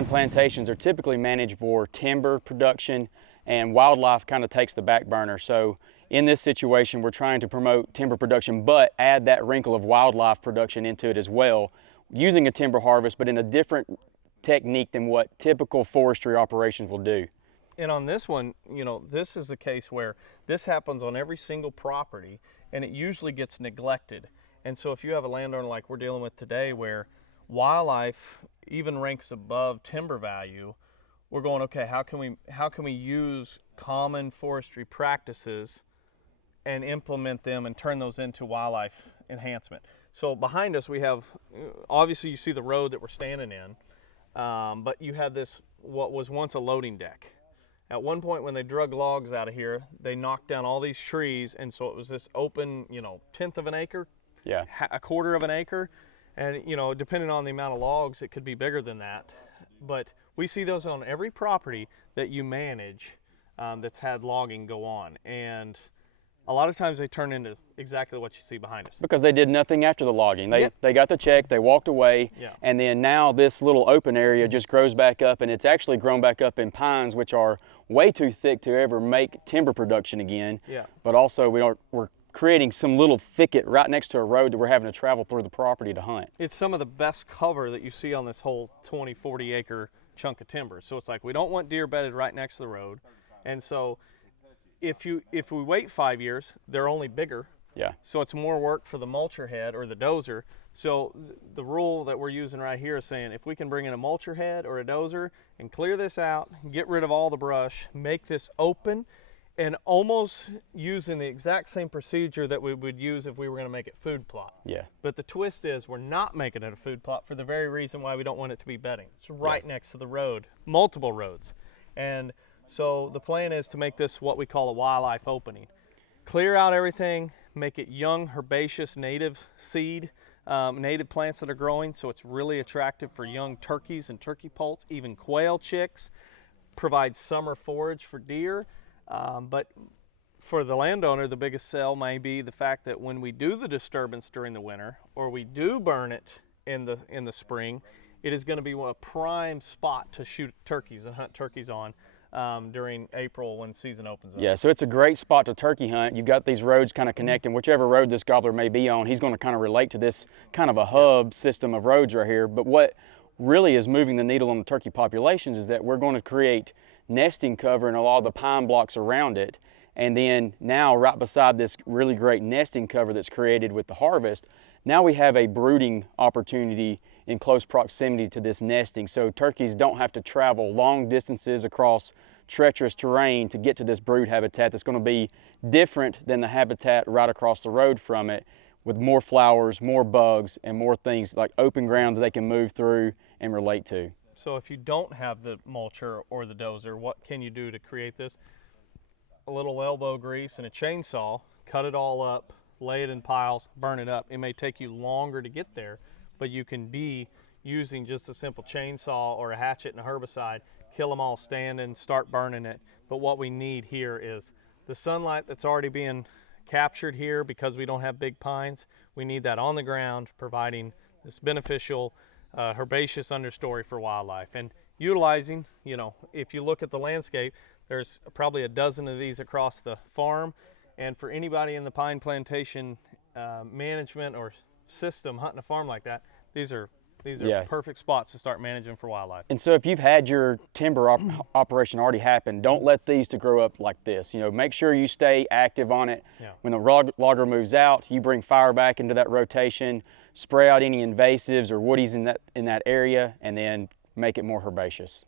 pine plantations are typically managed for timber production, and wildlife kind of takes the back burner. So in this situation, we're trying to promote timber production, but add that wrinkle of wildlife production into it as well, using a timber harvest, but in a different technique than what typical forestry operations will do. And on this one, you know, this is the case where this happens on every single property, and it usually gets neglected. And so if you have a landowner like we're dealing with today, where wildlife even ranks above timber value, we're going, okay, how can we use common forestry practices and implement them and turn those into wildlife enhancement? So behind us we have, obviously you see the road that we're standing in, but you had this, what was once a loading deck. At one point when they drug logs out of here, they knocked down all these trees, and so it was this open, you know, 1/10 of an acre, yeah, a 1/4 of an acre, and you know, depending on the amount of logs, it could be bigger than that. But we see those on every property that you manage that's had logging go on, and a lot of times they turn into exactly what you see behind us. Because they did nothing after the logging. Yep. They got the check, they walked away, Yeah. and then now this little open area just grows back up, and it's actually grown back up in pines, which are way too thick to ever make timber production again. Yeah. But also we're creating some little thicket right next to a road that we're having to travel through the property to hunt. It's some of the best cover that you see on this whole 20, 40 acre chunk of timber. So it's like, we don't want deer bedded right next to the road. And so if we wait 5 years, they're only bigger. Yeah. So it's more work for the mulcher head or the dozer. So the rule that we're using right here is saying, if we can bring in a mulcher head or a dozer and clear this out, get rid of all the brush, make this open, and almost using the exact same procedure that we would use if we were going to make it food plot. Yeah. But the twist is, we're not making it a food plot for the very reason why we don't want it to be bedding. It's right next to the road, multiple roads. And so the plan is to make this what we call a wildlife opening. Clear out everything, make it young, herbaceous, native seed, native plants that are growing, so it's really attractive for young turkeys and turkey poults, even quail chicks. Provide summer forage for deer. But for the landowner, the biggest sell may be the fact that when we do the disturbance during the winter, or we do burn it in the spring, it is going to be a prime spot to shoot turkeys and hunt turkeys on during April when season opens up. Yeah, so it's a great spot to turkey hunt. You've got these roads kind of connecting. Whichever road this gobbler may be on, he's going to kind of relate to this kind of a hub system of roads right here. But what really is moving the needle on the turkey populations is that we're going to create nesting cover and a lot of the pine blocks around it. And then now, right beside this really great nesting cover that's created with the harvest, now we have a brooding opportunity in close proximity to this nesting. So turkeys don't have to travel long distances across treacherous terrain to get to this brood habitat that's going to be different than the habitat right across the road from it, with more flowers, more bugs, and more things like open ground that they can move through and relate to. So if you don't have the mulcher or the dozer, what can you do to create this? A little elbow grease and a chainsaw, cut it all up, lay it in piles, burn it up. It may take you longer to get there, but you can be using just a simple chainsaw or a hatchet and a herbicide, kill them all standing, start burning it. But what we need here is the sunlight that's already being captured here, because we don't have big pines. We need that on the ground, providing this beneficial herbaceous understory for wildlife. And utilizing, you know, if you look at the landscape, there's probably a dozen of these across the farm. And for anybody in the pine plantation management or system hunting a farm like that, these are perfect spots to start managing for wildlife. And so if you've had your timber operation already happen, don't let these to grow up like this. You know, make sure you stay active on it. Yeah. When the logger moves out, you bring fire back into that rotation, spray out any invasives or woodies in that area, and then make it more herbaceous.